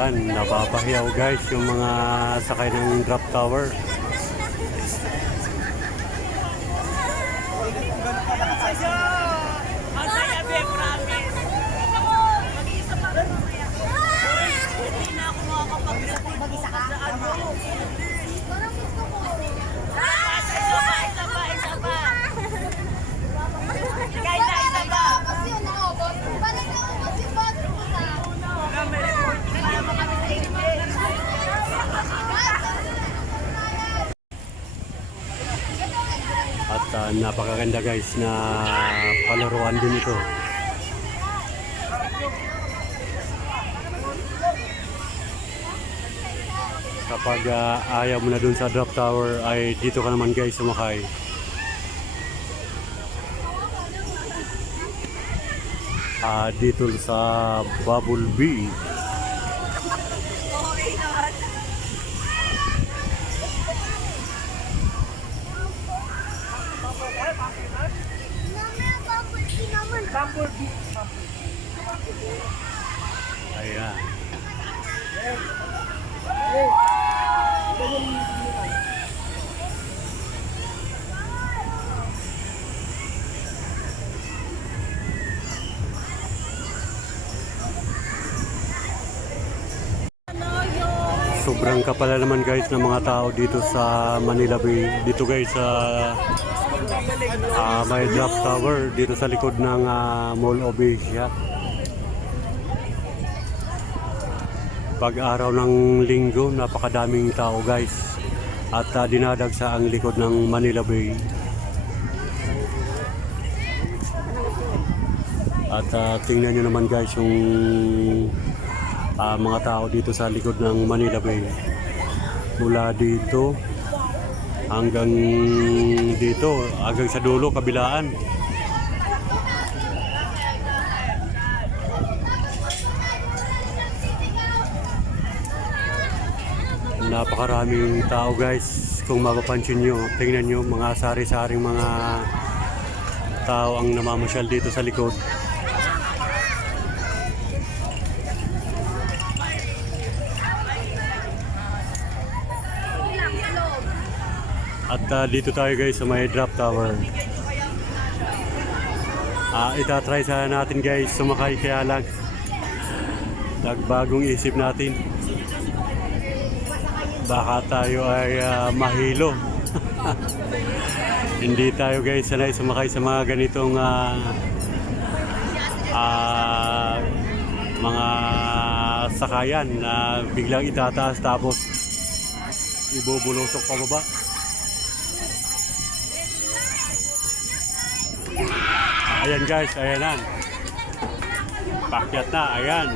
Ayan, napapahiyaw guys yung mga sakay ng drop tower. At napakaganda guys na palaruan din ito. Kapag ayaw mo na dun sa drop tower ay dito ka naman guys sumakay. Dito sa Bubble Bee. Ayan. Sobrang kapala naman guys ng mga tao dito sa Manila Bay. Dito guys sa may drop tower dito sa likod ng Mall of Asia. Pag araw ng linggo, napakadaming tao guys. At dinadagsa ang likod ng Manila Bay. At tingnan nyo naman guys yung mga tao dito sa likod ng Manila Bay. Mula dito hanggang dito, hanggang sa dulo, kabilaan. Napakaraming tao guys. Kung mapapansin nyo, tingnan nyo, mga sari-saring mga tao ang namamasyal dito sa likod. At dito tayo guys sa may drop tower. Itatry sana natin guys sumakay, kaya lang nagbagong isip natin. Baka tayo ay mahilo. Hindi tayo guys sanay sumakay sa mga ganitong mga sakayan na biglang itataas tapos ibubulusok pababa. Ayan guys, ayan. Pakyat na, ayan.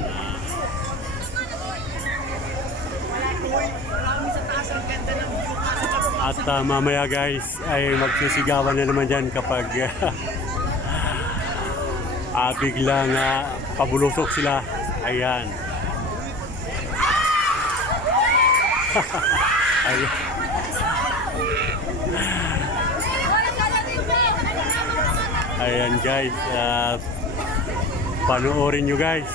At mamaya guys ay magsisigawan na naman dyan kapag biglang pabulusok sila. Ayan. Ayan. Ayan guys, panoorin nyo guys.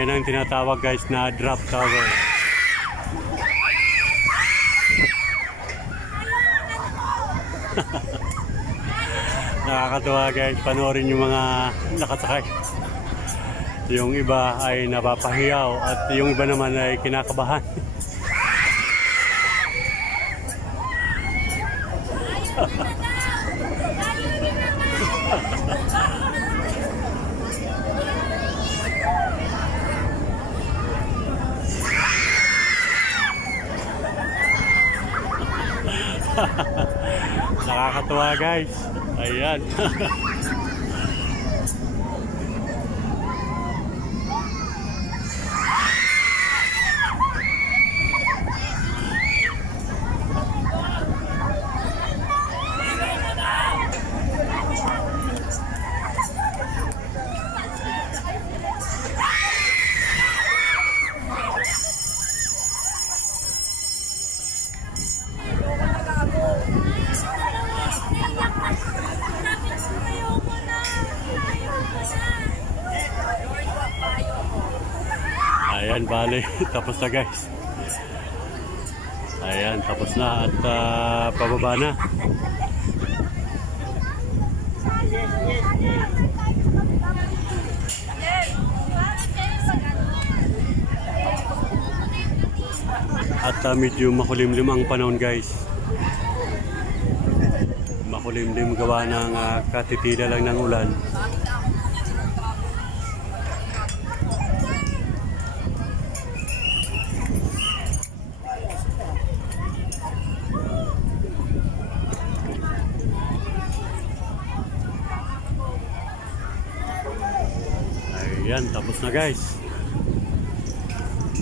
Yan ang tinatawag guys na drop tower. Nakakatuwa guys, panoorin yung mga nakasakay. Yung iba ay napapahiyaw at yung iba naman ay kinakabahan. Nakakatuwa guys. Ayan. Ayan, bale, tapos na guys. Ayan, tapos na at pababa na. At medyo makulimlim ang panahon guys. Makulimlim gawa ng katitila lang ng ulan. Ayan, tapos na guys.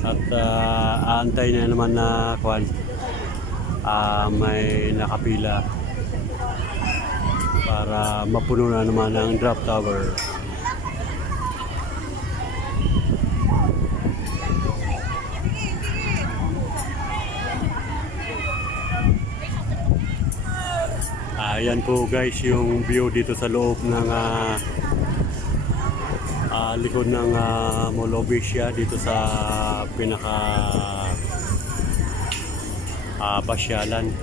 At aantay na naman na may nakapila para mapuno na naman ang drop tower. Ayan po guys yung view dito sa loob ng likod ng Mall of Asia dito sa pinaka pasyalan.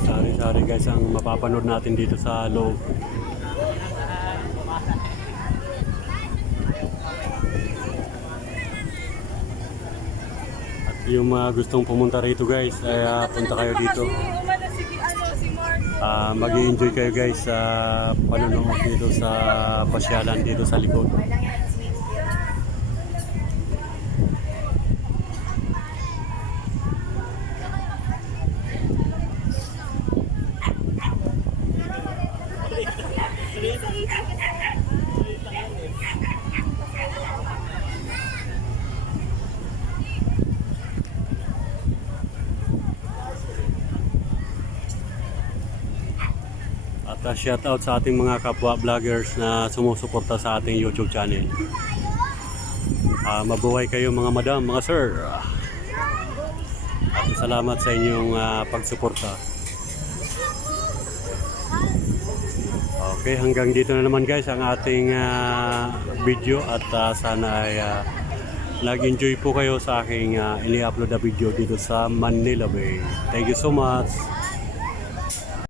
Sari-sari guys ang mapapanood natin dito sa loob. At yung mga gustong pumunta rito guys ay punta kayo dito. Mag-i-enjoy kayo guys sa panonood dito sa pasyalan dito sa likod. At shout out sa ating mga kapwa vloggers na sumusuporta sa ating YouTube channel. Mabuhay kayo mga madam, mga sir. At salamat sa inyong pagsuporta. Okay, hanggang dito na naman guys ang ating video at sana ay nag-enjoy po kayo sa aking ini-upload na video dito sa Manila Bay. Thank you so much.